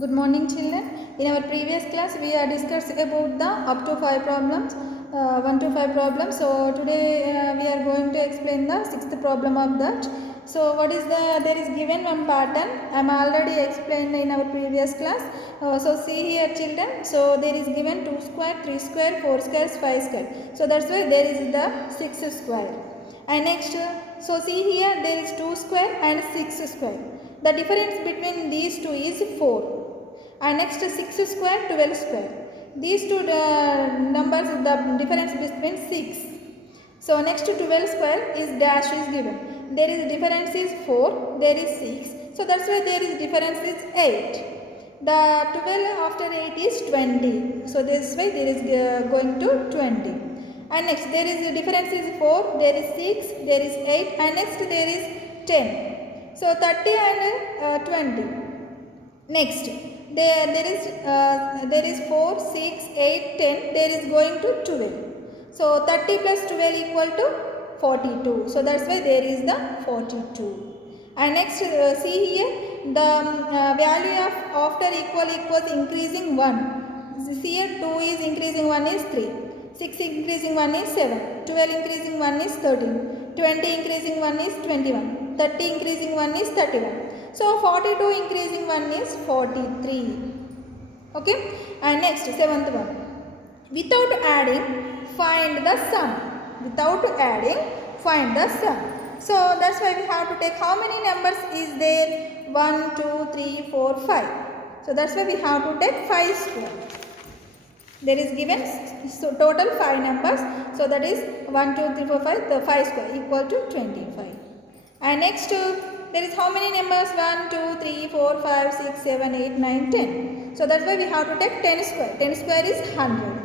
Good morning, children. In our previous class, we are discussed about the up to 5 problems, 1 to 5 problems. So today we are going to explain the sixth problem of that. So what is there is given one pattern. I am already explained in our previous class. So see here, children. So there is given 2 square, 3 square, 4 squares, 5 square. So that's why there is the 6 square. And next, so see here, there is 2 square and 6 square. The difference between these two is 4. And next 6 square, 12 square. These two numbers, the difference between 6. So next 12 square is dash is given. There is difference is 4, there is 6. So that's why there is difference is 8. The 12 after 8 is 20. So this way there is going to 20. And next there is difference is 4, there is 6, there is 8, and next there is 10. So 30 and 20. Next there is 4, 6, 8, 10. There is going to 12. So 30 plus 12 equal to 42. So that's why there is the 42. And next see here, the value of after equals increasing 1. See here, 2 is increasing 1 is 3. 6 increasing 1 is 7. 12 increasing 1 is 13. 20 increasing 1 is 21. 30 increasing 1 is 31. So 42 increasing 1 is 43. Okay. And next, seventh one. Without adding, find the sum. Without adding, find the sum. So that's why we have to take how many numbers is there? 1, 2, 3, 4, 5. So that's why we have to take 5 square. There is given so total 5 numbers. So that is 1, 2, 3, 4, 5. The 5 square equal to 25. And next there is how many numbers? 1, 2, 3, 4, 5, 6, 7, 8, 9, 10. So that's why we have to take 10 square. 10 square is 100.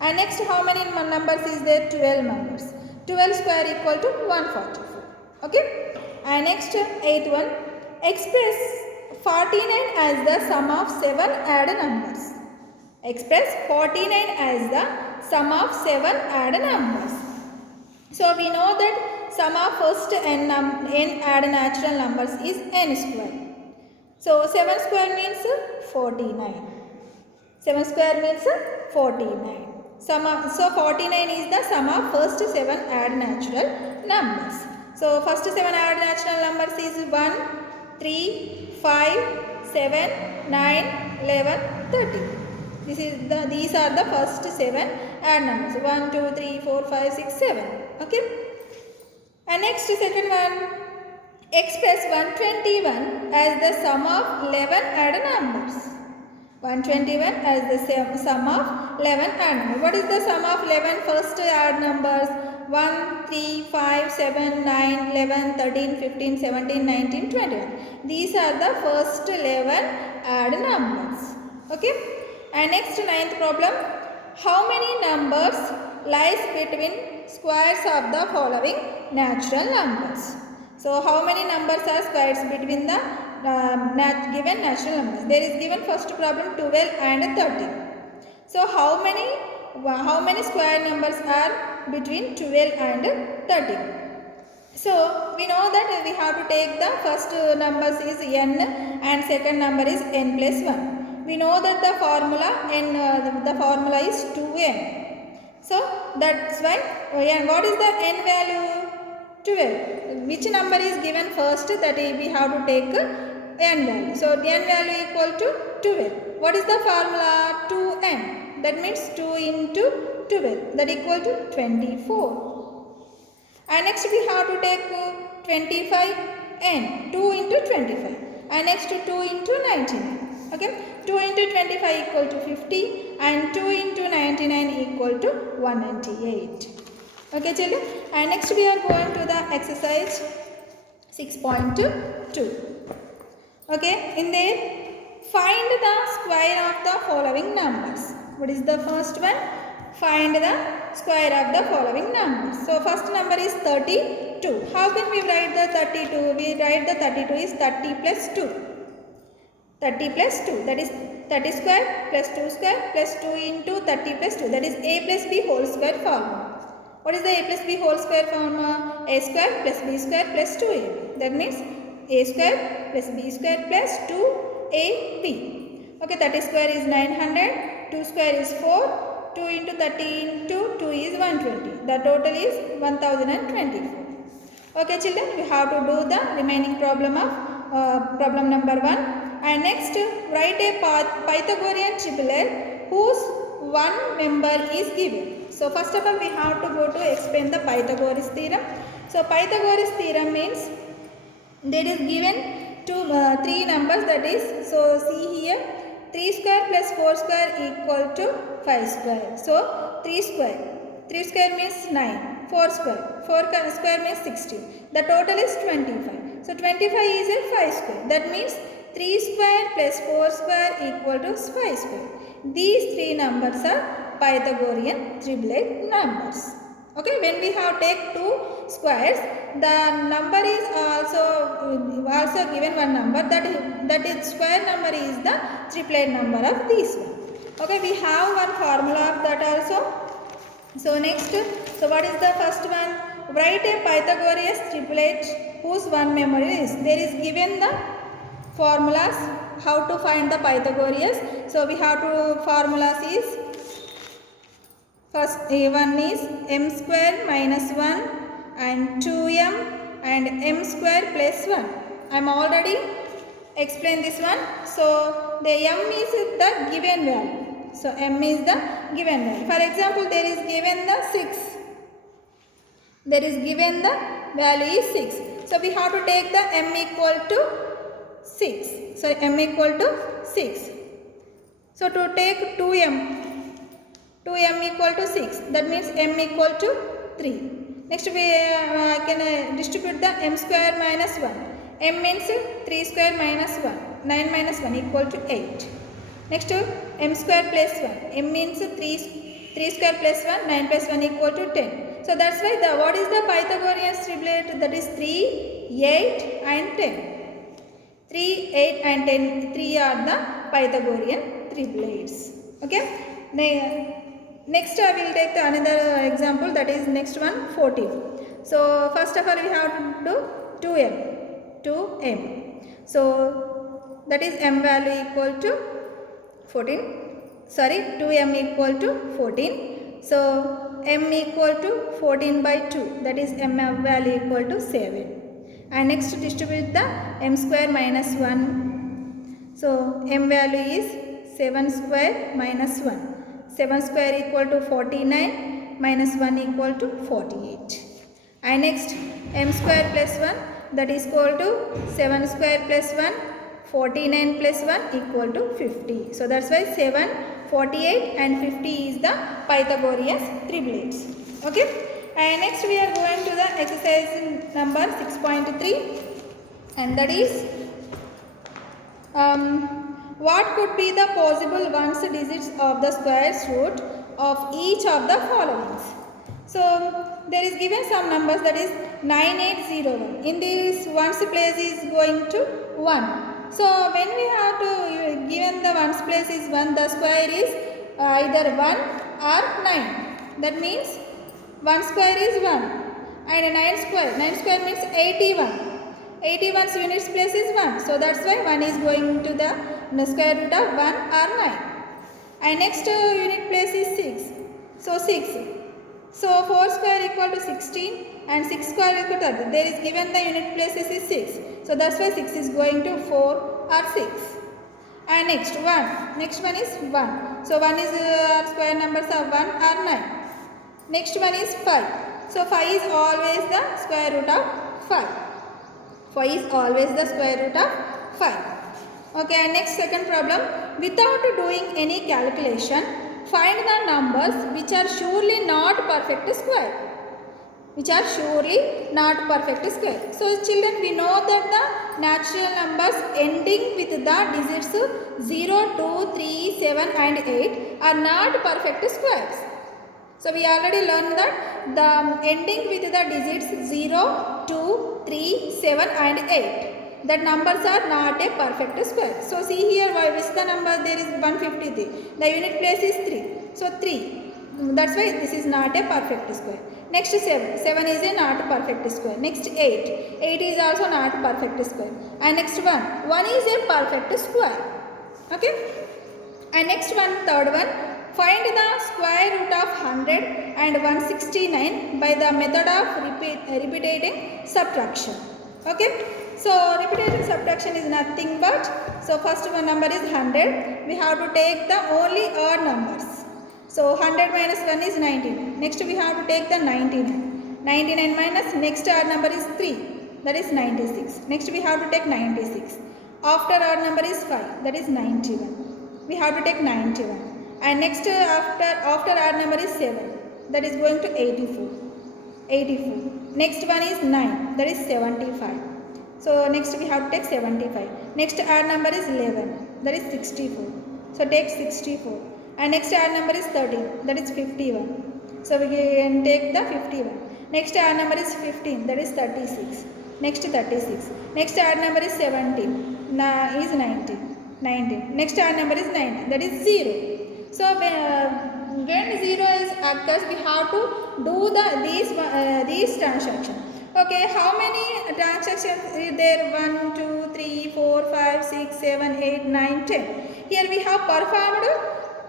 And next how many numbers is there? 12 numbers. 12 square equal to 144. Okay. And next 8th one. Express 49 as the sum of 7 add numbers. Express 49 as the sum of 7 add numbers. So we know that sum of first n add natural numbers is n square. So 7 square means 49. 7 square means 49. So 49 is the sum of first 7 add natural numbers. So first 7 add natural numbers is 1, 3, 5, 7, 9, 11, 30. These are the first 7 add numbers. 1, 2, 3, 4, 5, 6, 7. Okay. And next second one. Express 121 as the sum of 11 add numbers. 121 as the sum of 11 add numbers. What is the sum of 11 first add numbers? 1, 3, 5, 7, 9, 11, 13, 15, 17, 19, 21. These are the first 11 add numbers. Okay. And next 9th problem. How many numbers lies between squares of the following natural numbers? So how many numbers are squares between the given natural numbers? There is given first problem 12 and 30. So how many square numbers are between 12 and 30? So we know that we have to take the first numbers is n and second number is n plus 1. We know that the formula is 2n. So that's why what is the n value? 12. Which number is given first, that we have to take n value. So n value equal to 12. What is the formula? 2n. That means 2 into 12. That equal to 24. And next we have to take 25n. 2 into 25. And next 2 into 99. Okay. 2 into 25 equal to 50. And 2 into 99 equal to 198. Okay, children. And next we are going to the exercise 6.2. Okay, in there find the square of the following numbers. What is the first one? Find the square of the following numbers. So first number is 32. How can we write the 32? We write the 32 is 30 plus 2. 30 plus 2, that is 30 square plus 2 square plus 2 into 30 plus 2, that is a plus b whole square formula. What is the a plus b whole square formula? A square plus b square plus 2ab. That means a square plus b square plus 2ab. Okay, 30 square is 900, 2 square is 4, 2 into 30 into 2 is 120. The total is 1024. Okay children, we have to do the remaining problem of problem number 1. And next, write a Pythagorean triplet whose one member is given. So first of all, we have to go to explain the Pythagoras theorem. So Pythagoras theorem means there is given three numbers, that is, so see here, 3 square plus 4 square equal to 5 square. So 3 square means 9, 4 square means 16. The total is 25. So 25 is a 5 square. That means 3 square plus 4 square equal to 5 square. These three numbers are Pythagorean triplet numbers. Okay, when we have take two squares, the number is also given one number, that is square number is the triplet number of this one. Okay, we have one formula of that also. So next, so what is the first one? Write a Pythagorean triplet whose one member is. There is given the formulas how to find the Pythagoreans. So we have to formulas is, first one is m square minus 1 and 2m and m square plus 1. I am already explained this one. So the m is the given value. So m is the given value. For example, there is given the 6. There is given the value is 6. So we have to take the m equal to 6. So m equal to 6. So to take 2m equal to 6. That means m equal to 3. Next we can distribute the m square minus 1. m means 3 square minus 1. 9 minus 1 equal to 8. Next m square plus 1. m means 3 square plus 1. 9 plus 1 equal to 10. So that's why what is the Pythagorean triplet? That is 3, 8 and 10. 3, 8 and 10. 3 are the Pythagorean triplets. Okay. Next I will take the another example, that is next one 14. So first of all we have to do 2m. So that is m value equal to 14. Sorry, 2m equal to 14. So m equal to 14 by 2. That is m value equal to 7. And next distribute the m square minus 1. So m value is 7 square minus 1. 7 square equal to 49 minus 1 equal to 48. And next m square plus 1, that is equal to 7 square plus 1, 49 plus 1 equal to 50. So that's why 7, 48 and 50 is the Pythagorean triplets. Okay. And next we are going to the exercise number 6.3, and that is what could be the possible ones digits of the square root of each of the followings? So there is given some numbers, that is 9801. In this ones place is going to 1. So when we have to given the ones place is 1, the square is either 1 or 9. That means 1 square is 1 and 9 square means 81. 81's units place is 1. So that's why 1 is going to the square root of 1 or 9. And next unit place is 6. So 6. So 4 square equal to 16 and 6 square equal to 30. There is given the unit places is 6. So that's why 6 is going to 4 or 6. And next 1. Next one is 1. So 1 is square numbers of 1 or 9. Next one is 5. So 5 is always the square root of 5. 5 is always the square root of 5. Okay, and next second problem. Without doing any calculation, find the numbers which are surely not perfect square. Which are surely not perfect square. So children, we know that the natural numbers ending with the digits 0, 2, 3, 7 and 8 are not perfect squares. So we already learned that the ending with the digits 0, 2, 3, 7 and 8. That numbers are not a perfect square. So see here, which is the number? There is 153. The unit place is 3. So 3. That's why this is not a perfect square. Next 7. 7 is a not perfect square. Next 8. 8 is also not perfect square. And next 1. 1 is a perfect square. Okay. And next one, third one, find the square root of 100 and 169 by the method of repeating subtraction. Okay. So repeating subtraction is nothing but, so first one number is 100. We have to take the only odd numbers. So 100 minus 1 is 99. Next we have to take the 99. 99 minus next odd number is 3. That is 96. Next we have to take 96. After odd number is 5. That is 91. We have to take 91. And next after odd number is 7. That is going to 84. 84. Next one is 9. That is 75. So next we have to take 75. Next odd number is 11. That is 64. So take 64. And next odd number is 13. That is 51. So we can take the 51. Next odd number is 15. That is 36. Next 36. Next odd number is 17. Is 19. 19. Next odd number is 90. That is 0. So when 0 is occurs, we have to do these transactions. Okay, how many transactions is there? 1, 2, 3, 4, 5, 6, 7, 8, 9, 10. Here we have performed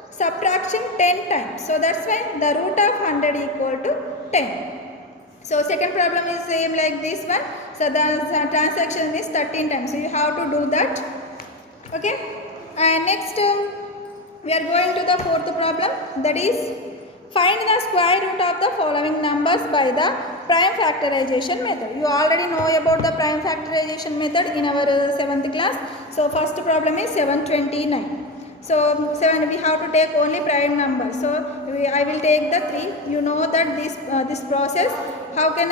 subtraction 10 times. So that's why the root of 100 equal to 10. So second problem is same like this one. So the transaction is 13 times. So you have to do that. Okay. And next we are going to the fourth problem. That is, find the square root of the following numbers by the prime factorization method. You already know about the prime factorization method in our 7th class. So first problem is 729. So 7, we have to take only prime numbers. So I will take the 3. You know that this process, how can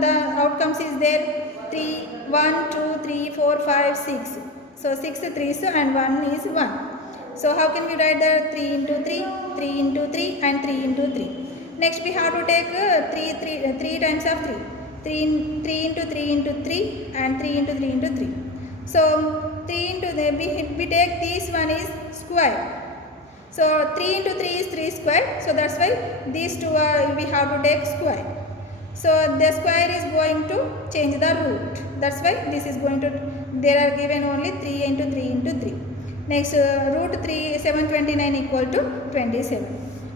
the outcomes is there? 3, 1, 2, 3, 4, 5, 6. So 6 3s and 1 is 1. So how can we write the 3 into 3, 3 into 3 and 3 into 3. Next we have to take 3 times of 3. 3 into 3 into 3 and 3 into 3 into 3. So 3 into we take this one is square. So 3 into 3 is 3 square. So that's why these two we have to take square. So the square is going to change the root. That's why this is going to, there are given only 3 into 3 into 3. Next root 3 729 equal to 27.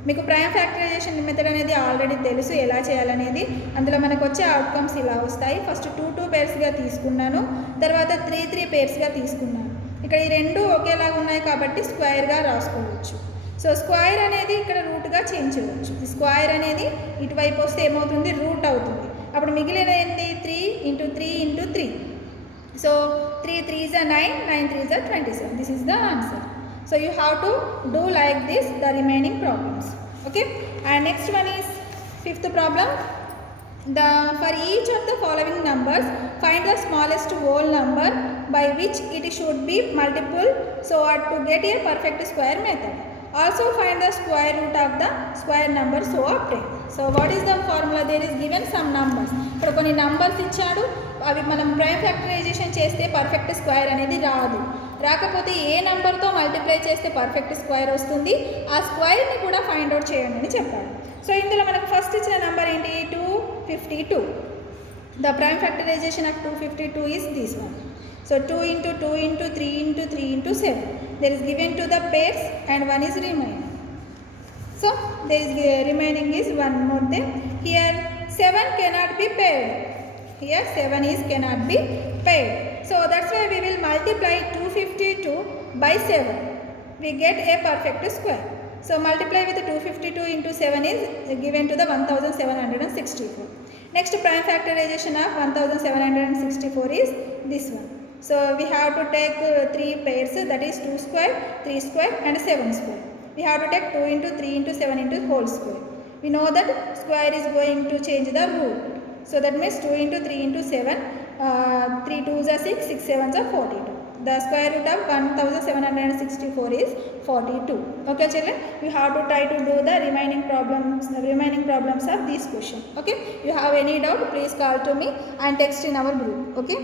మీకు prime factorization method అనేది already తెలుసు ఎలా చేయాలనేది. అందులో మనకు వచ్చే outcomes ఇలా వస్తాయి. ఫస్ట్ 2 పేర్స్గా తీసుకున్నాను, తర్వాత 3 పేర్స్గా తీసుకున్నాను. ఇక్కడ ఈ రెండు ఒకేలాగా ఉన్నాయి కాబట్టి స్క్వేర్గా రాసుకోవచ్చు. సో స్క్వేర్ అనేది ఇక్కడ రూట్గా చేంజ్ చేయవచ్చు. స్క్వేర్ అనేది ఇటువైపు వస్తే ఏమవుతుంది? రూట్ అవుతుంది. అప్పుడు మిగిలిన ఏంటి? 3 into 3 into 3. So 3 3s are 9, 9 3s are 27. This is the answer. So you have to do like this the remaining problems. Okay. And next one is 5th problem. For each of the following numbers, find the smallest whole number by which it should be multiple so as to get a perfect square method. Also find the square root of the square number so obtained. So what is the formula? There is given some numbers. ఇక్కడ కొన్ని numbers ఇచ్చాడు. అవి మనం prime factorisation చేస్తే perfect square అనేది రాదు. రాకపోతే ఏ నెంబర్తో మల్టిప్లై చేస్తే పర్ఫెక్ట్ స్క్వేర్ వస్తుంది, ఆ స్క్వేర్ని కూడా ఫైండ్ అవుట్ చేయండి అని చెప్పాడు. సో ఇందులో మనకు ఫస్ట్ ఇచ్చిన నెంబర్ ఏంటి? 252. The prime factorization of 252 is this one. So 2 into 2 into 3 into 3 into 7. There is given to the pairs and 1 is remaining. So there is remaining is one more thing. Here 7 cannot be paired. Here 7 is cannot be paired. So that's why we will multiply 252 by 7. We get a perfect square. So multiply with 252 into 7 is given to the 1764. Next prime factorization of 1764 is this one. So we have to take 3 pairs, that is 2 square, 3 square and 7 square. We have to take 2 into 3 into 7 into whole square. We know that square is going to change the root. So that means 2 into 3 into 7, 3 2s are 6, 6 7s are 42. The square root of 1764 is 42. Okay children, you have to try to do the remaining problems of this question. Okay, you have any doubt, please call to me and text in our group. Okay.